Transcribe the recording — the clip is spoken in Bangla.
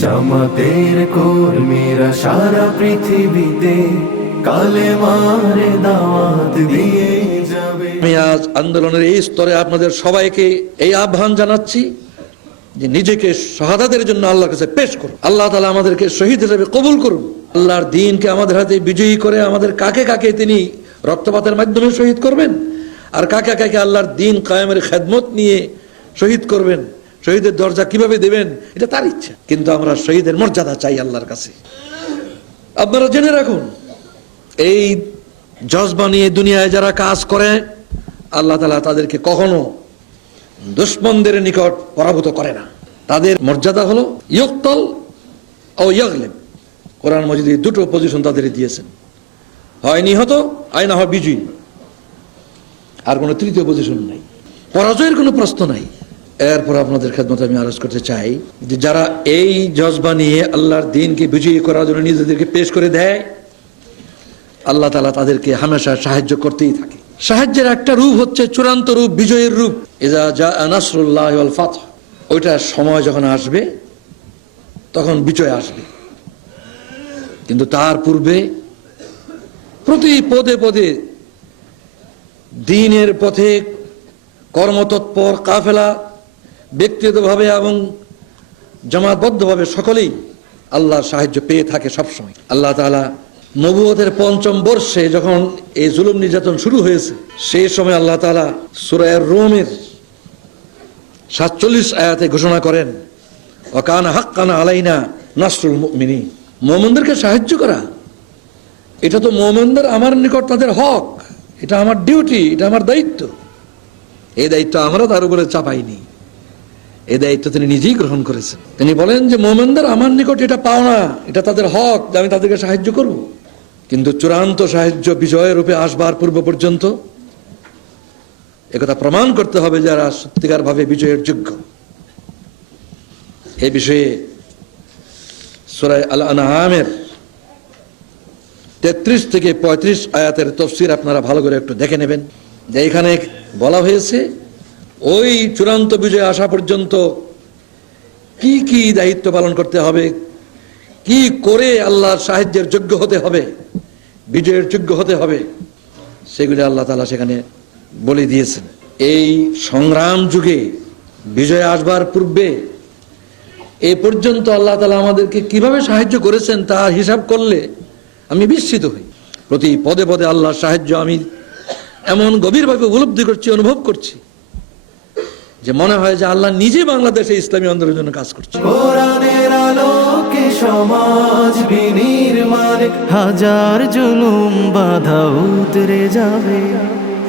জামাতের কর্মীরা সারা পৃথিবীতে কালেমার দাওয়াত দিয়ে যাবে। আমি আজ আন্দোলনের এই স্তরে আপনাদের সবাইকে এই আহ্বান জানাচ্ছি যে নিজেকে শাহাদাতের জন্য আল্লাহর কাছে পেশ করুন। আল্লাহ তাআলা আমাদেরকে শহীদ হিসেবে কবুল করুন। আল্লাহর দ্বীনকে আমাদের হাতে বিজয়ী করে আমাদের কাকে কাকে তিনি রক্তপাতের মাধ্যমে শহীদ করবেন, আর কাকে কাকে আল্লাহর দ্বীন কায়েমের খেদমত নিয়ে শহীদ করবেন, শহীদের দরজা কিভাবে দেবেন এটা তার ইচ্ছা। কিন্তু আমরা শহীদের মর্যাদা চাই আল্লাহর কাছে। আপনারা জেনে রাখুন, এই জজবা নিয়ে দুনিয়ায় যারা কাজ করে আল্লাহ তাআলা তাদেরকে কখনো দুশমনদের নিকট পরাভূত করে না। তাদের মর্যাদা হলো ইয়ুকতাল ও ইয়াগলিব। কোরআন মাজিদে দুটো পজিশন তাদের দিয়েছেন, হয় নিহত হয় না হয় বিজয়ী, আর কোনো তৃতীয় পজিশন নাই, পরাজয়ের কোনো প্রশ্ন নাই। এরপর আপনাদের খেদমতে আমি আরজ করতে চাই যে যারা এই জজবা নিয়ে আল্লাহর দ্বীনকে বিজয়ী করার জন্য নিজেদেরকে পেশ করে দেয়, আল্লাহ তাআলা তাদেরকে হামেশা সাহায্য করতেই থাকে। সাহায্যের একটা রূপ হচ্ছে চূড়ান্ত রূপ, বিজয়ের রূপ। ইযা জাআ নাসরুল্লাহি ওয়াল ফাতহ, ওইটা সময় যখন আসবে তখন বিজয় আসবে। কিন্তু তার পূর্বে প্রতি পদে পদে দ্বীনের পথে কর্মতৎপর কাফেলা ব্যক্তিগতভাবে এবং জামাতবদ্ধভাবে সকলেই আল্লাহর সাহায্য পেয়ে থাকে সবসময়। আল্লাহ তাআলা নবুয়তের ৫ম বর্ষে যখন এই জুলুম নির্যাতন শুরু হয়েছে, সেই সময় আল্লাহ তাআলা সূরা রুমের ৪৭ আয়াতে ঘোষণা করেন, ওয়া কানা হাক্কান আলাইনা নাসরুল মুমিনিন। মুমিনদেরকে সাহায্য করা এটা তো মুমিনদের আমার নিকট তাদের হক, এটা আমার ডিউটি, এটা আমার দায়িত্ব। এই দায়িত্ব আমরা তার উপরে চাপাইনি, এই দায়িত্ব তিনি নিজেই গ্রহণ করেছেন। তিনি বলেন যে মুমিনদের আমার নিকট এটা পাওনা, এটা তাদের হক যে আমি তাদেরকে সাহায্য করব। কিন্তু চূড়ান্ত সাহায্য বিজয়ের রূপে আসবার পূর্ব পর্যন্ত একথা প্রমাণ করতে হবে যারা সত্যিকার ভাবে বিজয়ের যোগ্য। এই বিষয়ে সূরা আল আনআমের ৩৩ থেকে ৩৫ আয়াতের তাফসীর আপনারা ভালো করে একটু দেখে নেবেন, যে এখানে বলা হয়েছে ওই চূড়ান্ত বিজয় আসা পর্যন্ত কি কি দায়িত্ব পালন করতে হবে, কি করে আল্লাহর সাহায্যের যোগ্য হতে হবে, বিজয়ের যোগ্য হতে হবে, সেগুলি আল্লাহ তাআলা সেখানে বলে দিয়েছেন। এই সংগ্রাম যুগে বিজয় আসবার পূর্বে এ পর্যন্ত আল্লাহ তাআলা আমাদেরকে কিভাবে সাহায্য করেছেন তার হিসাব করলে আমি বিস্মিত হই। প্রতি পদে পদে আল্লাহর সাহায্য আমি এমন গভীরভাবে উপলব্ধি করছি, অনুভব করছি, যে মনে হয় যে আল্লাহ নিজে বাংলাদেশে ইসলামী আন্দোলনের জন্য কাজ করছে। কোরআনের আলোকে সমাজ বিনির্মাণে হাজার জুলুম বাধা উতরে যাবে।